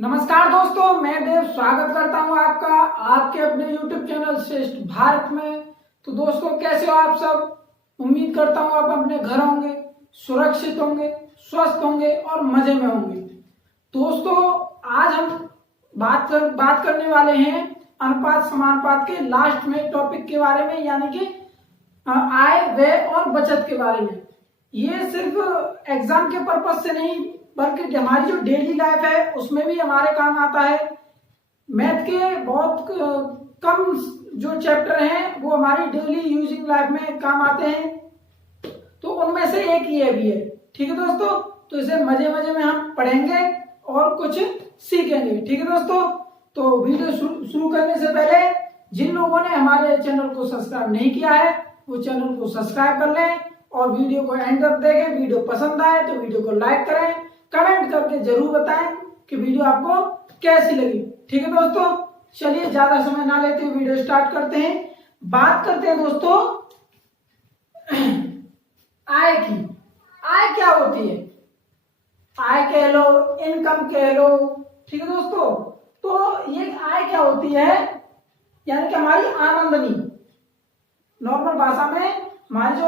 नमस्कार दोस्तों, मैं देव स्वागत करता हूं आपका आपके अपने YouTube चैनल श्रेष्ठ भारत में। तो दोस्तों, कैसे हो आप सब? उम्मीद करता हूं आप अपने घर होंगे, सुरक्षित होंगे, स्वस्थ होंगे और मजे में होंगे। दोस्तों, आज हम बात करने वाले हैं अनुपात समानुपात के लास्ट में टॉपिक के बारे में, यानी कि आय, व्यय और बचत के बारे में। ये सिर्फ एग्जाम के पर्पज से नहीं बल्कि हमारी जो डेली लाइफ है उसमें भी हमारे काम आता है। मैथ के बहुत कम जो चैप्टर हैं वो हमारी डेली यूजिंग लाइफ में काम आते हैं, तो उनमें से एक ये भी है। ठीक है दोस्तों, तो इसे मजे मजे में हम पढ़ेंगे और कुछ सीखेंगे। ठीक है दोस्तों, तो वीडियो शुरू करने से पहले जिन लोगों ने हमारे चैनल को सब्सक्राइब नहीं किया है वो चैनल को सब्सक्राइब कर लें और वीडियो को एंड तक देखें। वीडियो पसंद आए तो वीडियो को लाइक करें, कमेंट करके जरूर बताएं कि वीडियो आपको कैसी लगी। ठीक है दोस्तों, चलिए ज्यादा समय ना लेते हुए वीडियो स्टार्ट करते हैं। बात करते हैं दोस्तों आय की। आय क्या होती है? आय कह लो, इनकम कह लो। ठीक है दोस्तों, तो ये आय क्या होती है? यानी कि हमारी आमदनी। नॉर्मल भाषा में हमारी जो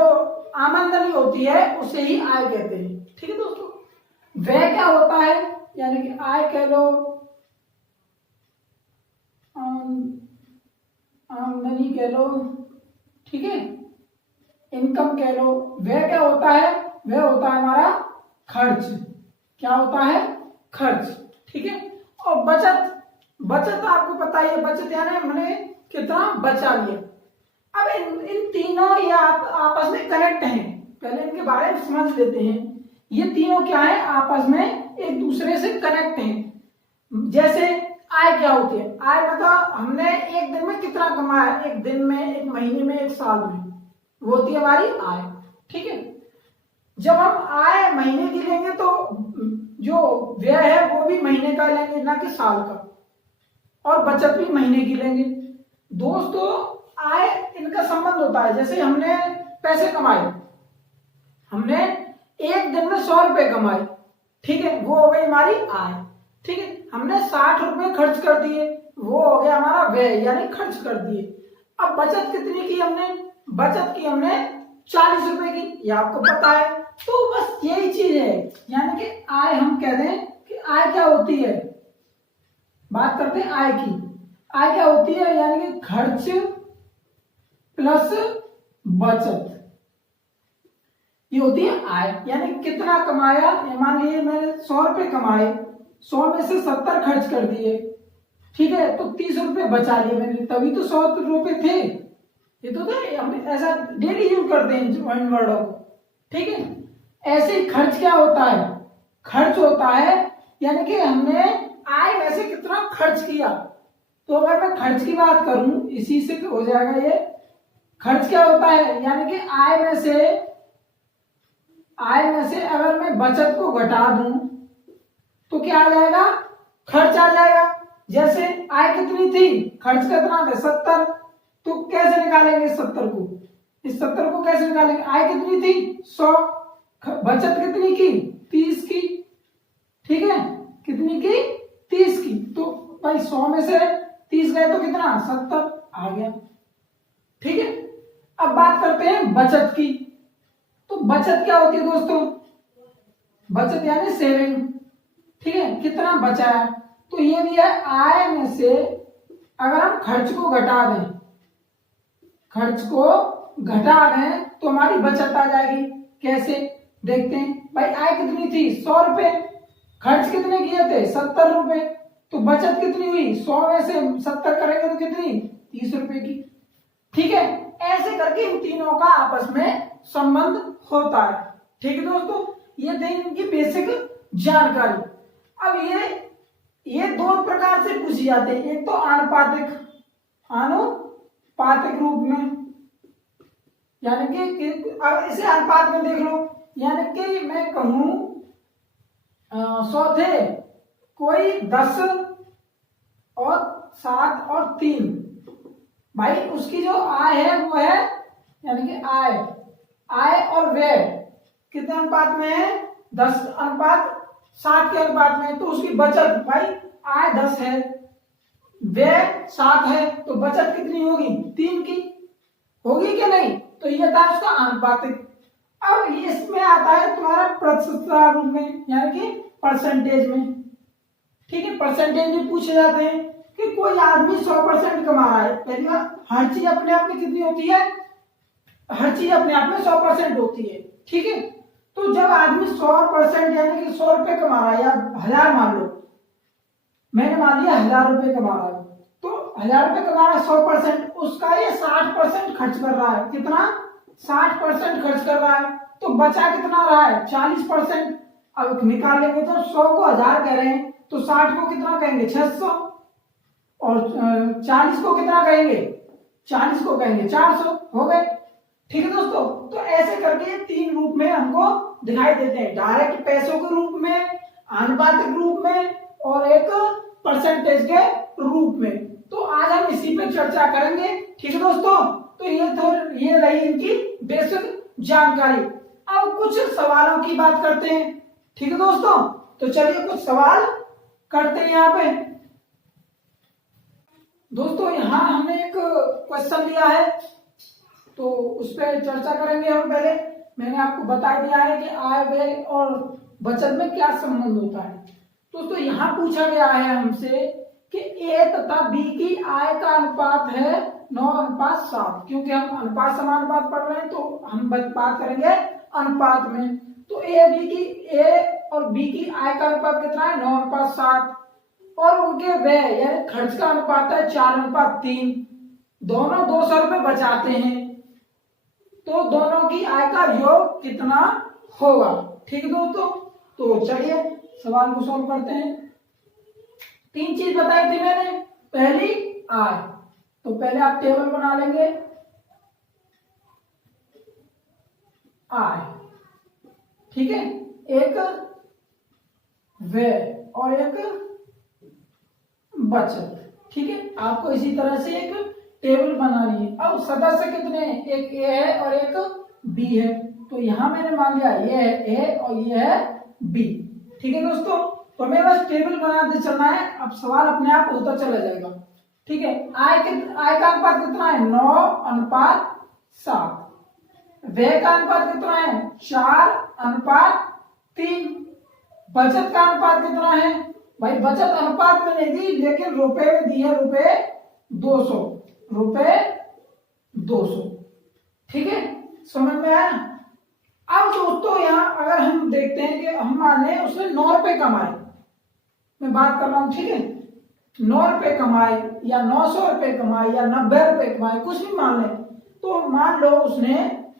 आमदनी होती है उसे ही आय कहते हैं। ठीक है दोस्तों, व्यय क्या होता है? यानी कि आय कह लो, आमदनी कह लो, ठीक है, इनकम कह लो। व्यय क्या होता है? व्यय होता है हमारा खर्च। क्या होता है? खर्च। ठीक है, और बचत। बचत आपको पता ही है, बचत यानी हमने कितना बचा लिया। अब इन तीनों ये आपस में कनेक्ट हैं। पहले इनके बारे में समझ लेते हैं। ये तीनों क्या है? आपस में एक दूसरे से कनेक्ट हैं। जैसे आय क्या होती है? आय मतलब हमने एक दिन में कितना कमाया, एक दिन में, एक महीने में, एक साल में, वो होती है हमारी आय। ठीक है, जब हम आय महीने की लेंगे तो जो व्यय है वो भी महीने का लेंगे, ना कि साल का। और बचत भी महीने की लेंगे। दोस्तों, आय इनका संबंध होता है। जैसे हमने पैसे कमाए, हमने एक दिन में 100 रुपए कमाए, ठीक है, वो हो गई हमारी आय। ठीक है, हमने 60 रुपए खर्च कर दिए, वो हो गया हमारा व्यय, यानी खर्च कर दिए। अब बचत कितनी की हमने? बचत की हमने 40 रुपए की, ये आपको पता है। तो बस यही चीज है, यानी कि आय हम कह रहे हैं कि आय क्या होती है। बात करते हैं आय की। आय क्या होती है? यानी कि खर्च प्लस बचत, ये होती है आय। यानी कितना कमाया, मान लीजिए मैंने 100 रुपए कमाए, 100 में से 70 खर्च कर दिए, ठीक है, तो 30 रुपए बचा लिए मैंने, तभी तो 100 रुपए थे। ये तो हम ऐसा डेली यूज करते हैं इन वर्डों को। ठीक है, ऐसे ही खर्च क्या होता है? खर्च होता है यानी कि हमने आय में से कितना खर्च किया। तो अगर मैं खर्च की बात करूं, इसी से हो जाएगा ये। खर्च क्या होता है? यानी कि आय में से अगर मैं बचत को घटा दूं तो क्या आ जाएगा? खर्च आ जाएगा। जैसे आय कितनी थी, खर्च कितना था? 70। तो कैसे निकालेंगे 70 को? इस 70 को कैसे निकालेंगे? आय कितनी थी? 100। बचत कितनी की? 30 की। ठीक है, कितनी की? 30 की। तो भाई 100 में से 30 गए तो कितना? 70 आ गया। ठीक है, अब बात करते हैं बचत की। तो बचत क्या होती है दोस्तों? बचत यानी सेविंग। ठीक है, कितना बचाया, तो ये भी है आय में से अगर हम खर्च को घटा दें, तो हमारी बचत आ जाएगी। कैसे देखते हैं? भाई आय कितनी थी? 100 रुपए। खर्च कितने किए थे? 70 रुपए। तो बचत कितनी हुई? 100 में से 70 करेंगे तो कितनी? 30 रुपए की। ठीक है, ऐसे करके इन तीनों का आपस में संबंध होता है। ठीक है दोस्तों, ये थे इनकी बेसिक जानकारी। अब ये दो प्रकार से पूछी जाते हैं। एक तो आनुपातिक रूप में, यानी कि अब इसे अनुपात में देख लो। यानी कि मैं कहूं 100 थे, कोई 10 और 7 और 3, भाई उसकी जो आय है वो है, यानी कि आय और व्यय कितने अनुपात में है? 10 अनुपात 7 के अनुपात में। तो उसकी बचत भाई आय 10 है, व्यय 7 है, तो बचत कितनी होगी? 3 की होगी कि नहीं? तो ये था उसका आनुपातिक। अब इसमें आता है तुम्हारा प्रतिशत रूप में, यानी कि परसेंटेज में। ठीक है, परसेंटेज में पूछे जाते हैं कि कोई आदमी 100% कमा रहा है। पहली बात, हर चीज अपने आप में कितनी होती है? हर चीज अपने आप में 100% होती है। ठीक है, तो जब आदमी 100% यानी कि 100 रुपए कमा रहा है, या 1000 मान लो, मैंने मान लिया 1000 रुपए कमा रहा है, तो 1000 रुपए कमा रहा है 100%, उसका ये 60% खर्च कर रहा है। कितना? 60% खर्च कर रहा है, तो बचा कितना रहा है? 40%। अब निकाल लेंगे तो 100 को 1000 कह रहे हैं, तो 60 को कितना कहेंगे? 600, और 40 को कितना कहेंगे? 40 को कहेंगे 400। हो गए। ठीक है दोस्तों, तो ऐसे करके 3 रूप में हमको दिखाई देते हैं, डायरेक्ट पैसों के रूप में, आनुपातिक रूप में, और एक परसेंटेज के रूप में। तो आज हम इसी पे चर्चा करेंगे। ठीक है दोस्तों, तो ये रही इनकी बेसिक जानकारी। अब कुछ सवालों की बात करते हैं। ठीक है दोस्तों, तो चलिए कुछ सवाल करते हैं यहाँ पे। दोस्तों यहाँ हमने एक क्वेश्चन लिया है, तो उस पर चर्चा करेंगे हम। पहले मैंने आपको बता दिया है कि आय व्यय और बचत में क्या संबंध होता है। दोस्तों यहाँ पूछा गया है हमसे कि ए तथा बी की आय का अनुपात है 9:7। क्योंकि हम अनुपात समानुपात पढ़ रहे हैं, तो हम बात करेंगे अनुपात में। तो ए और बी की आय का अनुपात कितना है? 9:7। और उनके व्यय यानी खर्च का अनुपात है 4:3। दोनों 200 रुपए बचाते हैं, तो दोनों की आय का योग कितना होगा? ठीक है दोस्तों, तो चलिए सवाल को सॉल्व करते हैं। 3 चीज बताई थी मैंने। पहली आय, तो पहले आप टेबल बना लेंगे। आय, ठीक है, एक व्यय और एक बचत। ठीक है, आपको इसी तरह से एक टेबल बनानी है। अब सदस्य कितने हैं? एक ए है और एक बी है, तो यहां मैंने मान लिया ये है ए और ये है बी। ठीक है दोस्तों, तो हमें बस टेबल बनाते चलना है। अब सवाल अपने आप होता चला जाएगा। ठीक है, आय का अनुपात कितना है? 9:7। व्यय का अनुपात कितना है? 4:3। बचत का अनुपात कितना है? भाई बचत अनुपात में नहीं दी, लेकिन रुपए में दी है, रुपए 200। ठीक है, समझ में आया? अब दोस्तों यहाँ अगर हम देखते हैं कि हम मान लें उसने 9 रुपए कमाए, मैं बात कर रहा हूं, ठीक है, 9 रुपए कमाए या 900 रुपए कमाए या 90 रुपए कमाए, कुछ भी मान लें। तो मान लो उसने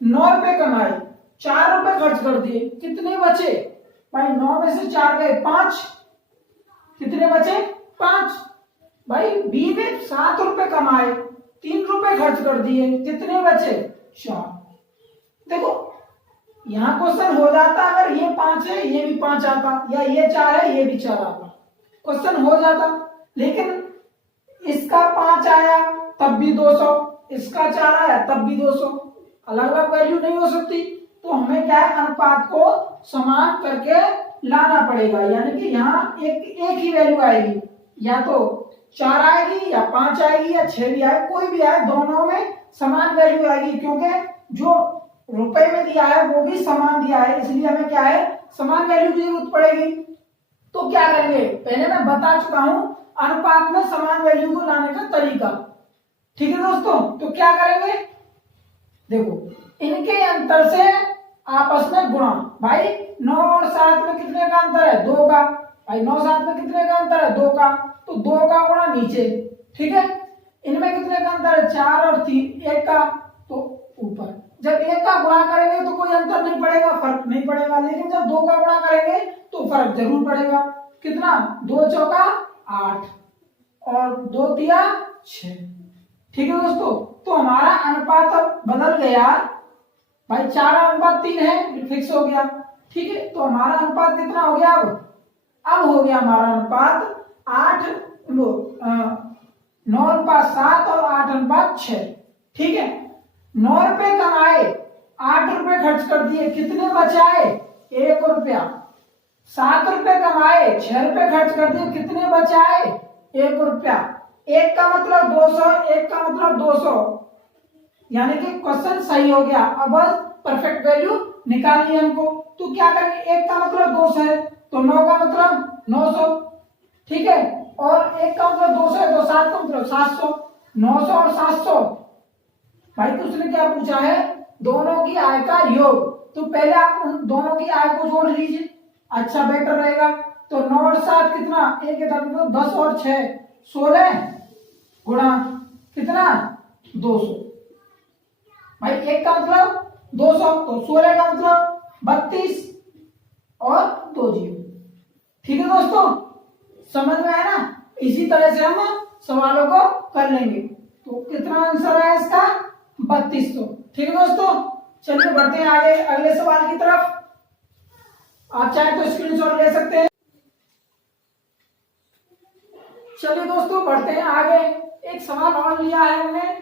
9 रुपए कमाए, 4 रुपए खर्च कर दिए, कितने बचे? भाई 9 में से 4 गए, 5। कितने बचे? 5। भाई बी ने 7 रुपए कमाए, 3 रुपए खर्च कर दिए, कितने बचे? 4। देखो यहां क्वेश्चन हो जाता अगर ये 5 है ये भी 5 आता, या ये 4 है ये भी 4 आता, क्वेश्चन हो जाता। लेकिन इसका 5 आया तब भी 200, इसका 4 आया तब भी 200, अलग अलग वैल्यू नहीं हो सकती। तो हमें क्या है, अनुपात को समान करके लाना पड़ेगा। यानी कि यहाँ एक ही वैल्यू आएगी, या तो 4 आएगी या 5 आएगी या 6 भी आए, कोई भी आए, दोनों में समान वैल्यू आएगी। क्योंकि जो रुपए में दिया है वो भी समान दिया है, इसलिए हमें क्या है, समान वैल्यू की जरूरत पड़ेगी। तो क्या करेंगे, पहले मैं बता चुका हूं अनुपात में समान वैल्यू को लाने का तरीका। ठीक है दोस्तों, तो क्या करेंगे, देखो इनके अंतर से आपस में गुणा। भाई 9 और 7 में कितने का अंतर है? 2 का। भाई 9 7 में कितने का अंतर है? 2 का, तो 2 का गुणा नीचे। ठीक है, इनमें कितने का अंतर है? 4 और 3, 1 का, तो ऊपर। जब 1 का गुणा करेंगे तो कोई अंतर नहीं पड़ेगा, फर्क नहीं पड़ेगा। लेकिन जब 2 का गुणा करेंगे तो फर्क जरूर पड़ेगा। कितना? 2 चौका 8 और 2 तिया 6। ठीक है दोस्तों, तो हमारा अनुपात अब बदल गया। भाई 4:3 है, फिक्स हो गया। ठीक है, तो हमारा अनुपात कितना हो गया? अब हो गया हमारा अनुपात 9:7 और 8:6। ठीक है, 9 रुपए कमाए, 8 रुपए खर्च कर दिए, कितने बचाए? 1 रुपया। ₹7 कमाए, ₹6 खर्च कर दिए, कितने बचे आए? ₹1। एक का मतलब 200, एक का मतलब 200, यानी कि क्वेश्चन सही हो गया। अब बस परफेक्ट वैल्यू निकालनी है हमको। तो क्या करेंगे, एक का मतलब 200 है तो 9 का मतलब 900, ठीक है, और एक का मतलब 200 है तो 7 का मतलब 700, 900 और 700। भाई उसने क्या पूछा है, दोनों की आय का योग। तो पहले आप उन दोनों की आय को जोड़ लीजिए, अच्छा बेटर रहेगा। तो 9 और 7 कितना, एक के साथ मतलब 10 और 6 16 गुणा कितना 200। भाई एक का मतलब 200 तो 16 का मतलब 32 और 2 जीरो। ठीक है दोस्तों, समझ में आया ना? इसी तरह से हम सवालों को कर लेंगे। तो कितना आंसर है इसका, 3200। ठीक है दोस्तों, चलिए बढ़ते हैं आगे अगले सवाल की तरफ। आप चाहे तो स्क्रीनशॉट ले सकते हैं। चलिए दोस्तों बढ़ते हैं आगे। एक सवाल और लिया है हमने।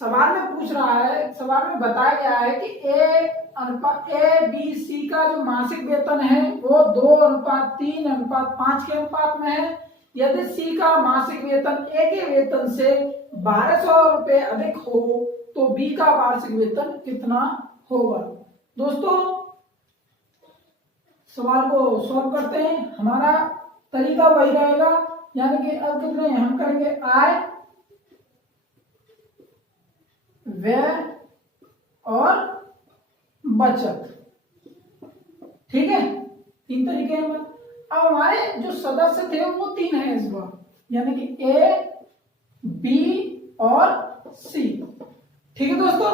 सवाल में पूछ रहा है, सवाल में बताया गया है कि ए बी सी का जो मासिक वेतन है वो 2:3:5 के अनुपात में है। यदि सी का मासिक वेतन ए के वेतन से 1200 रुपए अधिक हो तो बी का वार्षिक वेतन कितना होगा। दोस्तों सवाल को सॉल्व करते हैं। हमारा तरीका वही रहेगा, यानी कि अब कितने हम करेंगे, आय, व्यय और बचत। ठीक है, 3 तरीके हैं। अब हमारे जो सदस्य थे वो 3 है इस बार, यानी कि ए, बी और सी। ठीक है दोस्तों,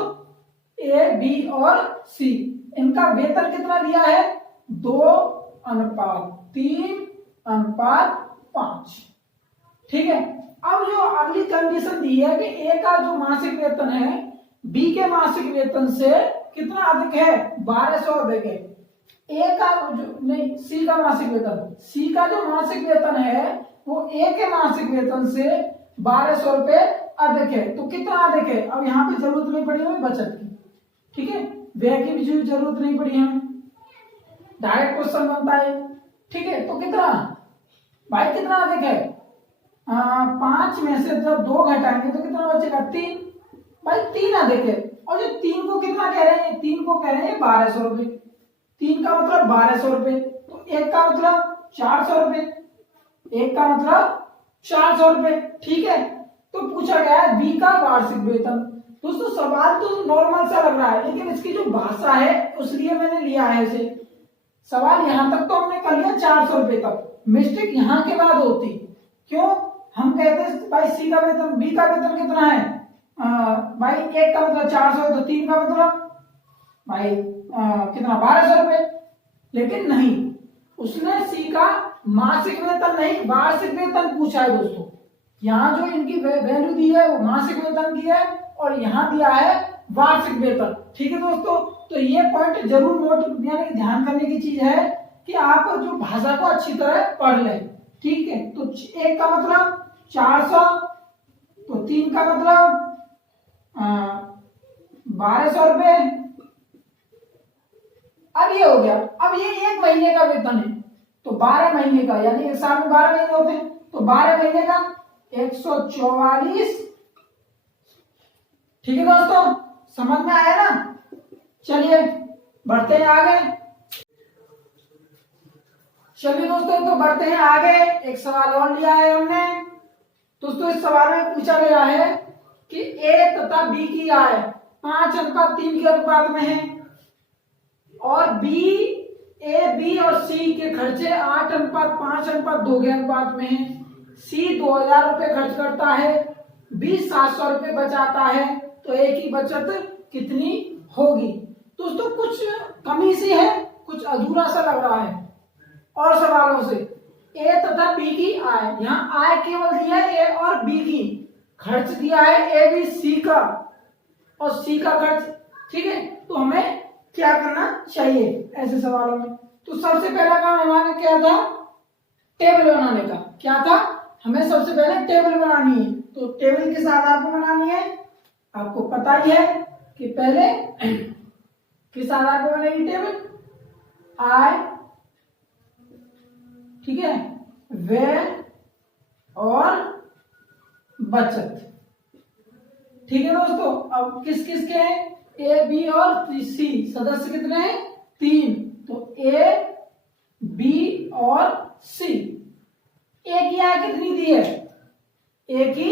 ए, बी और सी, इनका वेतन कितना दिया है, 2:3:5। ठीक है, अब जो अगली कंडीशन दी है कि ए का जो मासिक वेतन है बी के मासिक वेतन से कितना अधिक है, 1200 अधिक है। ए का जो नहीं, सी का मासिक वेतन, सी का जो मासिक वेतन है वो ए के मासिक वेतन से 1200 रुपए अधिक है। तो कितना अधिक है, अब यहाँ पे जरूरत नहीं पड़ी हमें बचत की, ठीक है, व्यय की भी जरूरत नहीं पड़ी हमें, डायरेक्ट क्वेश्चन बनता है। ठीक है, तो कितना भाई, कितना अधिक है, 5 में से जब 2 घटाएंगे तो कितना बचेगा, 3। भाई 3 अधिक है, और जो 3 को कितना कह रहे हैं, 3 को कह रहे हैं 1200 रुपए। 3 का मतलब 1200 रुपए, तो 1 का मतलब 400 रुपए, 1 का मतलब 400 रुपए। ठीक है, तो पूछा गया है बी का वार्षिक वेतन। दोस्तों सवाल तो नॉर्मल सा लग रहा है, लेकिन इसकी जो भाषा है उसलिए मैंने लिया है इसे। सवाल यहां तक तो हमने कर लिया 400 रुपए तक, मिस्टेक यहां के बाद होती। क्यों, हम कहते हैं भाई सी का वेतन, बी का वेतन कितना है, भाई 1 का मतलब 400 है तो 3 का मतलब भाई कितना 1200 रुपए। लेकिन नहीं, उसने सी का मासिक वेतन नहीं वार्षिक वेतन पूछा है दोस्तों। यहाँ जो इनकी वैल्यू दी है वो मासिक वेतन दी है, और यहाँ दिया है वार्षिक वेतन। ठीक है दोस्तों, तो ये पॉइंट जरूर नोट यानी ध्यान करने की चीज है कि आप जो भाषा को अच्छी तरह पढ़ लें। ठीक है, तो 1 का मतलब 400, तो 3 का मतलब 1200 रुपए। अब ये हो गया, अब ये 1 महीने का वेतन है, तो 12 महीने का, यानी एक साल में 12 महीने होते हैं, तो 12 महीने का 144। ठीक है दोस्तों, समझ में आया ना? चलिए बढ़ते हैं आगे। चलिए दोस्तों, तो बढ़ते हैं आगे। एक सवाल और लिया है हमने। दोस्तों इस सवाल में पूछा गया है कि ए तथा बी की आय 5:3 के अनुपात में है, और बी, ए, बी और सी के खर्चे 8:5:2 के अनुपात में है। सी 2000 रुपए खर्च करता है, बी 700 रुपए बचाता है, तो ए की बचत कितनी होगी। दोस्तों कुछ कमी सी है, कुछ अधूरा सा लग रहा है और सवालों से। ए तथा बी की आय, यहाँ आय केवल दिया है ए और बी की, खर्च दिया है ए, बी, सी का और सी का खर्च। ठीक है, तो हमें क्या करना चाहिए ऐसे सवालों में। तो सबसे पहला काम हमारा क्या था, टेबल बनाने का। क्या था, हमें सबसे पहले टेबल बनानी है। तो टेबल किस आधार पर बनानी है, आपको पता ही है कि पहले किस आधार पर बनेगी टेबल, आय, ठीक है, व्यय और बचत। ठीक है दोस्तों, अब किस किस के हैं, ए बी और सी, सदस्य कितने हैं, 3, तो ए बी और सी। ए की आय कितनी दी है, ए की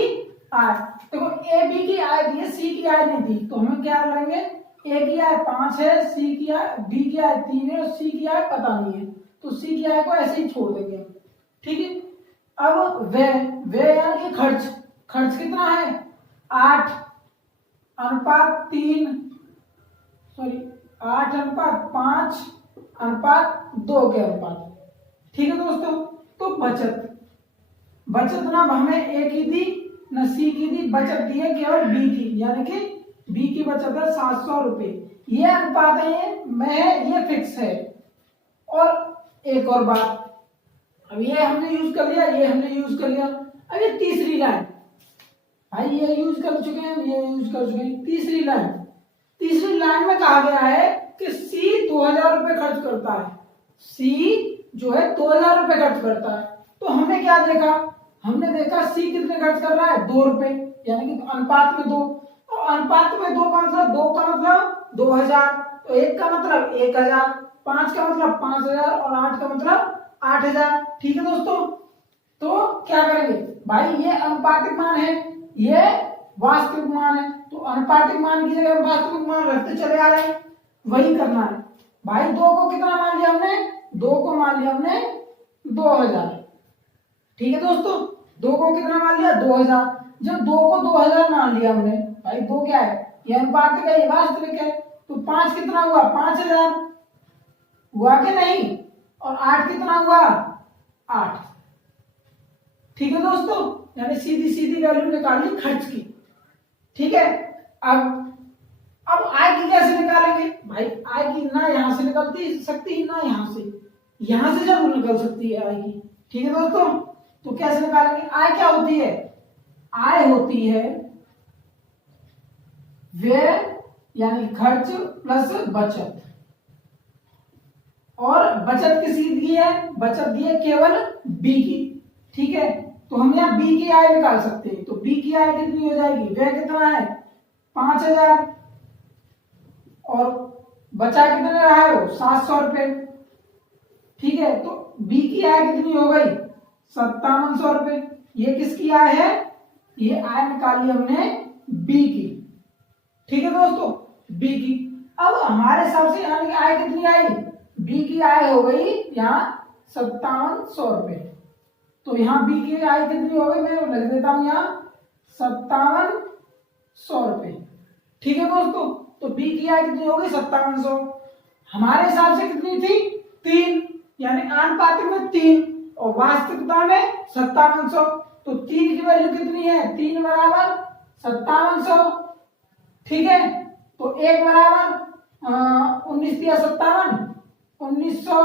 आय, देखो ए बी की आय दी है, सी की आय नहीं दी, तो हमें क्या करेंगे, ए की आय 5 है, सी की आय, बी की आय 3 है और सी की आय पता नहीं है, तो सी की आय को ऐसे ही छोड़ देंगे। ठीक है, अब व्यय, व्यय यानी कि खर्च, खर्च कितना है, 8 अनुपात 3, सॉरी 8 अनुपात 5 अनुपात 2 के अनुपात। ठीक है दोस्तों, तो बचत, बचत ना हमें ए की दी न सी की दी, बचत दी है केवल बी की, यानी कि बी की बचत है 700 रुपए। ये अनुपात है में, ये फिक्स है। और एक और बात, अब ये हमने यूज कर लिया, ये हमने यूज कर लिया, अब ये तीसरी लाइन, भाई ये यूज कर चुके हैं, ये यूज कर चुके हैं, तीसरी लाइन, तीसरी लाइन में कहा गया है कि सी 2000 रुपए खर्च करता है, सी जो है 2000 रुपए खर्च करता है। तो हमने क्या देखा, हमने देखा सी कितने खर्च कर रहा है, 2 रुपए, यानी कि अनुपात में 2, तो अनुपात में 2 का मतलब 2 का मतलब 2000, तो 1 का मतलब 1000, 5 का मतलब 5000 और 8 का मतलब 8000। ठीक है दोस्तों, तो क्या करेंगे भाई, ये अनुपातिक मान है, ये वास्तविक मान है, तो अनुपातिक मान की जगह वास्तविक मान रखते चले आ रहे हैं, वही करना है भाई। 2 को कितना मान लिया हमने, 2 को मान लिया हमने 2000। ठीक है दोस्तों, 2 को कितना मान लिया, 2000। जब 2 को 2000 मान लिया हमने, भाई 2 क्या है, ये अनुपातिक है, ये वास्तविक है, तो 5 कितना हुआ, 5000 हुआ कि नहीं, और 8 कितना हुआ, 8। ठीक है दोस्तों, यानी सीधी सीधी वैल्यू निकाली खर्च की। ठीक है, अब आय की कैसे निकालेंगे भाई, आय की ना यहां से निकलती सकती ना यहां से जरूर निकल सकती है आय की। ठीक है दोस्तों, तो कैसे निकालेंगे, आय क्या होती है, आय होती है व्यय यानी खर्च प्लस बचत, और बचत किसकी दी है, बचत दी है केवल बी की। ठीक है, तो हम यहाँ बी की आय निकाल सकते हैं, तो बी की आय कितनी हो जाएगी, व्यय कितना है 5000 और बचा कितने रहा है वो 700 रुपए। ठीक है, तो बी की आय कितनी हो गई 5700 रुपए। ये किसकी आय है, ये आय निकाली हमने बी की। ठीक है दोस्तों, बी की। अब हमारे हिसाब से यहाँ की आय कितनी आई, बी की आय हो गई यहाँ 5700 रुपए। तो यहाँ बी की आय कितनी हो गई, मैं लिख देता हूं यहाँ 5700 रुपए। ठीक है दोस्तों, तो बी की आय कितनी हो गई 5700, हमारे हिसाब से कितनी थी 3, यानी आनुपातिक में 3 और वास्तविकता में 5700, तो 3 की वैल्यू कितनी है, 3 बराबर 5700। ठीक है, तो 1 बराबर 19 दिया 57, 1900।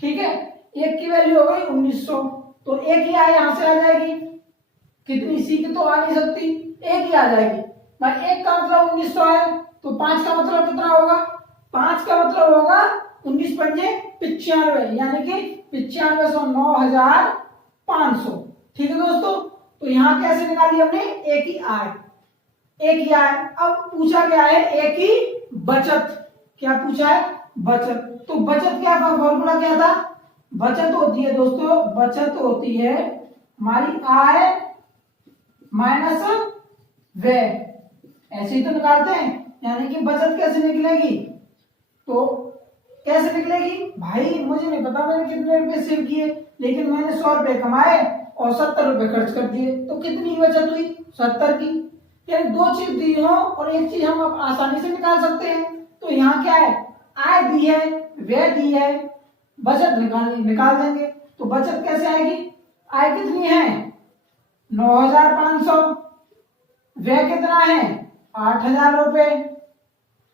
ठीक है, 1 की वैल्यू हो गई 1900, तो 1 ही आय यहां से आ जाएगी, कितनी सी की तो आ नहीं सकती, 1 ही आ जाएगी भाई। 1 का मतलब 1900 है, तो 5 का मतलब कितना होगा, 5 का मतलब होगा 19 पंजे 95, यानी कि 9500 9500। ठीक है दोस्तों, तो यहां कैसे निकाली हमने, एक ही आय, एक ही आय। अब पूछा क्या है, एक ही बचत, क्या पूछा है, बचत। तो बचत क्या था, फॉर्मूला क्या था, बचत होती है दोस्तों, बचत होती है हमारी आय माइनस व्यय, ऐसे ही तो निकालते हैं। यानी कि बचत कैसे निकलेगी, तो कैसे निकलेगी भाई, मुझे नहीं पता मैंने कितने रुपए सेव किए, लेकिन मैंने 100 रुपए कमाए और 70 रुपए खर्च कर दिए, तो कितनी बचत हुई 70 की। यानी 2 चीज दी हो और एक चीज हम अब आसानी से निकाल सकते हैं। तो यहाँ क्या है, आय दी है, व्यय दी है, बचत निकाल देंगे। तो बचत कैसे आएगी, आय कितनी है 9500, व्यय कितना है 8000 रुपए,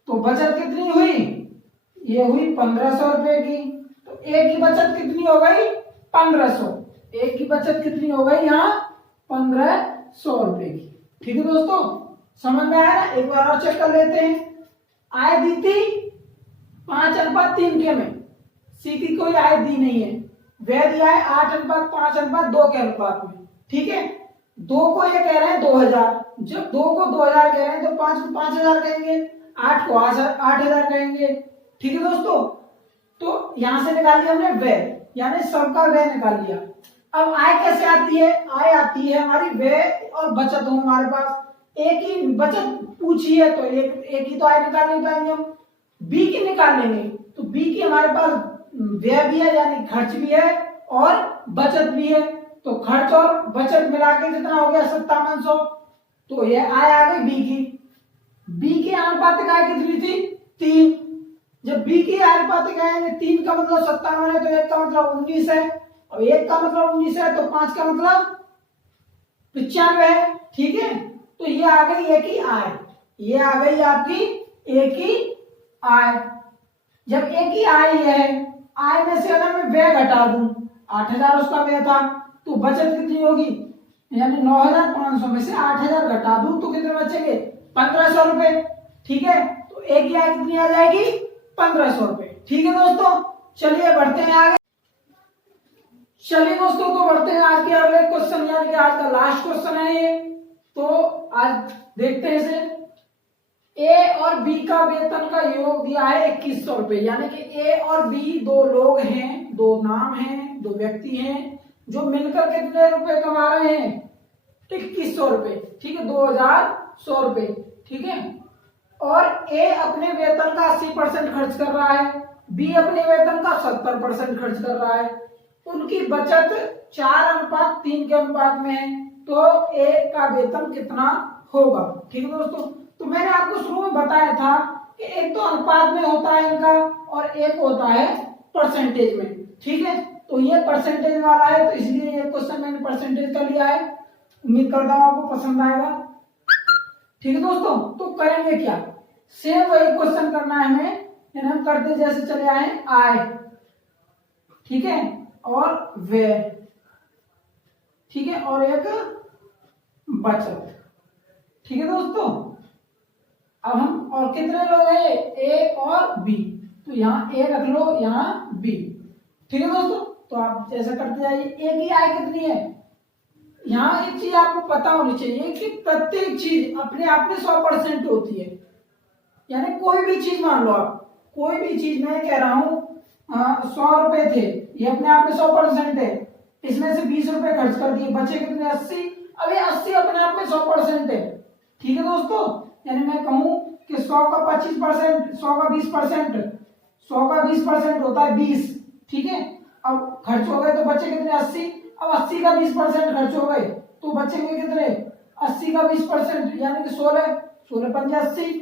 तो बचत कितनी हुई, ये हुई 1500 रुपए की। तो एक की बचत कितनी हो गई 1500, एक की बचत कितनी हो गई यहाँ 1500 रुपए की। ठीक है दोस्तों, समझ में आया ना, एक बार और चेक कर लेते हैं। आय दी थी 5:3 के में, सी की कोई आय दी नहीं है, व्यय दिया है 8:5:2 के अनुपात में, ठीक है। 2 को ये कह रहे हैं 2000, जब 2 को 2000 कह रहे हैं तो 5 को 5000 कहेंगे, 8 को 8000 कहेंगे, ठीक है दोस्तों। तो यहां से निकाल लिया हमने व्यय, यानी सबका व्यय निकाल लिया। अब आय कैसे आती है? आय आती है हमारी व्यय और बचत हो हमारे पास, एक ही बचत पूछी है तो एक ही तो आय निकाल नहीं पाएंगे हम, बी की निकाल लेंगे। तो बी की हमारे पास व्यय भी है यानी खर्च भी है और बचत भी है, तो खर्च और बचत मिला के कितना हो गया 5700। तो ये आय आ गई बी की। बी की आनुपातिक आय कितनी थी? 3। जब बी की आनुपातिक आय 3 का मतलब 57 है, तो 1 का मतलब 19 है, और 1 का मतलब 19 है तो 5 का मतलब 95 है, ठीक है। तो ये आ गई एक ही आय, ये आ गई आपकी एक ही आय। जब एक ही आय है, आय में से अगर मैं व्यय घटा दूं, 8000 उसका व्यय था, तो बचत कितनी होगी? यानी 9500 में से 8000 घटा दूं तो कितने बचेंगे? 1500 रुपए, ठीक है। तो एक ही आय कितनी आ जाएगी? 1500 रुपए, ठीक है दोस्तों। चलिए बढ़ते हैं आगे। चलिए दोस्तों, तो बढ़ते हैं आज के अगले क्वेश्चन, यानी कि आज का लास्ट क्वेश्चन है ये। तो आज देखते हैं इसे। ए और बी का वेतन का योग दिया है 2100 रुपए, यानी कि ए और बी दो लोग हैं, दो नाम हैं, दो व्यक्ति हैं, जो मिलकर कितने रुपए कमा रहे हैं? 2100 रुपए, ठीक है, 2100 रुपए, ठीक है। और ए अपने वेतन का 80% खर्च कर रहा है, बी अपने वेतन का 70% खर्च कर रहा है। उनकी बचत 4:3 के अनुपात में है, तो ए का वेतन कितना होगा, ठीक है दोस्तों। तो मैंने आपको शुरू में बताया था कि एक तो अनुपात में होता है इनका और एक होता है परसेंटेज में, ठीक है। तो ये परसेंटेज वाला है, तो इसलिए ये क्वेश्चन मैंने परसेंटेज का लिया है। उम्मीद करता हूं आपको पसंद आएगा, ठीक है दोस्तों। तो करेंगे क्या? सेम वही क्वेश्चन करना है हमें, यानी हम करते जैसे चले आए, आय, ठीक है, और व्यय, ठीक है, और एक बचत, ठीक है दोस्तों। अब हम और कितने लोग हैं? ए और बी, तो यहाँ ए रख लो, यहाँ बी, ठीक है दोस्तों। तो आप ऐसा करते जाइए। ए की आय कितनी है? यहाँ एक चीज आपको पता होनी चाहिए कि प्रत्येक चीज अपने आप में 100% होती है, यानी कोई भी चीज मान लो आप, कोई भी चीज मैं कह रहा हूं 100 रुपए थे, ये अपने आप में 100% है, इसमें से 20 रुपए खर्च कर दिए, बचे कितने? 80। अब ये 80 अपने आप में 100% है, ठीक है दोस्तों। यानी मैं कहूं कि 100 का 25%, 100 का 20%, 100 का 20% होता है 20, ठीक है। अब खर्च हो गए तो बचे कितने? 80। अब 80 का 20% खर्च हो गए तो बचेंगे कितने? 80 का 20% यानी कि 16, 16 पंजे 80,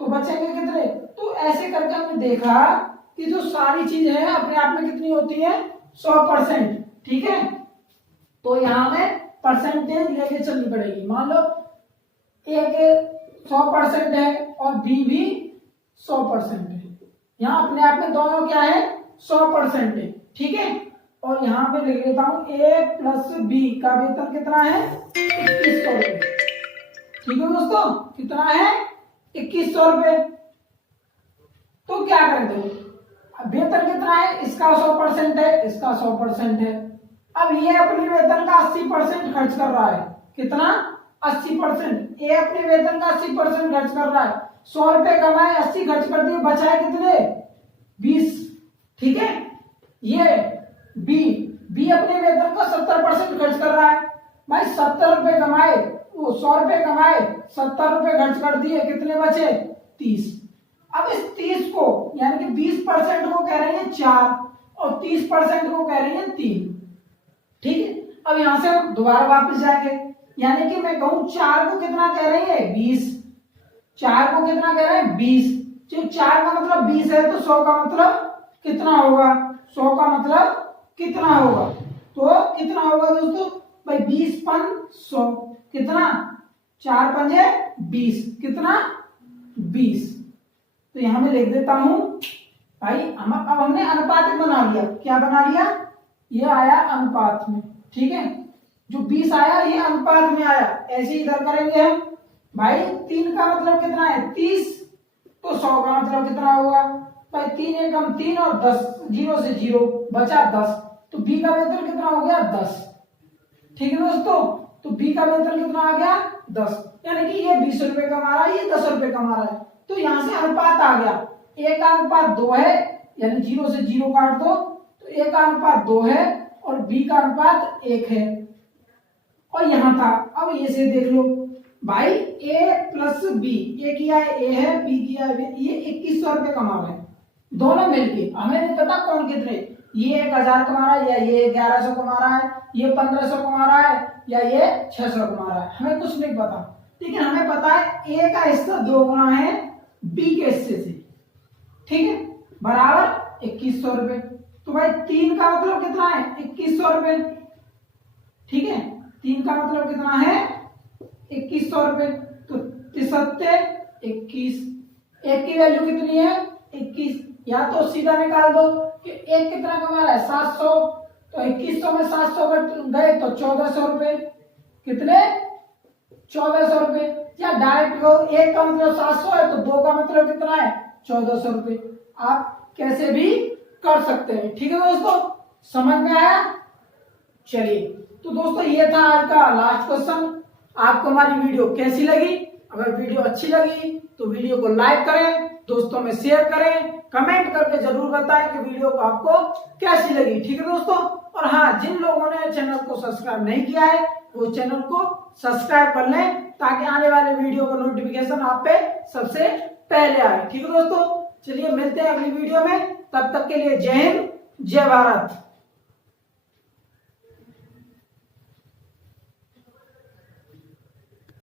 तो बचेंगे कितने? तो ऐसे करके हमने देखा कि जो सारी चीजें हैं अपने आप में कितनी होती है? 100%, ठीक है। तो यहाँ हमें परसेंटेज लेके चलनी पड़ेगी। मान लो एक 100% है और बी भी 100% है, यहाँ अपने आप में दोनों क्या है? 100% है, ठीक है। और यहाँ पे लिख लेता हूं ए प्लस बी का वेतन कितना है? 2100 रुपए, ठीक है दोस्तों। कितना है? 2100 रुपए। तो क्या करेंगे? वेतन कितना है? इसका 100% है, इसका 100% है। अब ये अपने वेतन का 80% खर्च कर रहा है, कितना? 80%। ए अपने वेतन का 80% खर्च कर रहा है, 100 रुपए कमाए, 80 खर्च कर दिए, बचाए कितने? 20, ठीक है। ये बी अपने वेतन का 70% खर्च कर रहा है, भाई 70 रुपए कमाए, वो 100 रुपए कमाए, 70 रुपए खर्च कर दिए, कितने बचे? 30। अब इस 30 को यानी कि 20% को कह रहे हैं 4 और 30% को कह रहे हैं 3, ठीक है। अब यहां से हम दोबारा वापस जाएंगे, यानी कि मैं कहूं 4 को कितना कह रहे हैं? 20। 4 को कितना कह रहे हैं? 20। जो 4 का मतलब 20 है, तो 100 का मतलब कितना होगा? 100 का मतलब कितना होगा? तो कितना होगा दोस्तों? भाई 20 पन 100, कितना? 4 पंजे 20, कितना? 20। तो यहां मैं लिख देता हूं भाई, अब हमने अनुपात बना लिया। क्या बना लिया? ये आया अनुपात में, ठीक है। जो 20 आया ये अनुपात में आया, ऐसे इधर करेंगे हम। भाई 3 का मतलब कितना है? 30, तो 100 का मतलब कितना होगा? भाई 3 एकम 3 और 10, 0 से 0 बचा 10, तो बी का वेतन कितना हो गया 10। ठीक है दोस्तों, तो बी का वेतन कितना आ गया 10, यानी कि ये 20 रुपए कमा रहा है, ये 10 रुपए कमा रहा है। तो यहां से अनुपात आ गया, ए का अनुपात 2 है, यानी 0 से 0 काट दो, तो ए का अनुपात 2 है और बी का अनुपात 1 है। और यहां था, अब ये से देख लो भाई, ए प्लस बी, ए किया है ए है, बी किया है बी, ये 2100 रुपए कमा रहे हैं दोनों मिलके। हमें नहीं पता कौन कितने, ये 1000 कमा रहा है या ये 1100 कमा रहा है, ये 1500 कमा रहा है या ये 600 कमा रहा है, हमें कुछ नहीं पता। लेकिन हमें पता है ए का हिस्सा 2 गुना है बी के हिस्से से। ठीक है, बराबर 2100 रुपए। तो भाई 3 का मतलब कितना है 2100 रुपए। ठीक है, 3 का मतलब कितना है 2100 रुपए। तो 73 21, एक की वैल्यू कितनी है 21, या तो सीधा निकाल दो कि एक कितना कमा रहा है 700, तो 2100 में 700 गए तो 1400 रुपए, कितने 1400 रुपए। या डायरेक्ट लो, एक का मतलब 700 है तो 2 का मतलब कितना है 1400 रुपए। आप कैसे भी कर सकते हैं। ठीक है दोस्तों, समझ में आया। चलिए, तो दोस्तों ये था आज का लास्ट क्वेश्चन। आपको हमारी वीडियो कैसी लगी? अगर वीडियो अच्छी लगी तो वीडियो को लाइक करें, दोस्तों में शेयर करें, कमेंट करके जरूर बताएं कि वीडियो को आपको कैसी लगी। ठीक है दोस्तों, और हाँ, जिन लोगों ने चैनल को सब्सक्राइब नहीं किया है वो चैनल को सब्सक्राइब कर लें, ताकि आने वाले वीडियो का नोटिफिकेशन आप पे सबसे पहले आए। ठीक है दोस्तों, चलिए मिलते हैं अगली वीडियो में, तब तक के लिए जय हिंद जय भारत।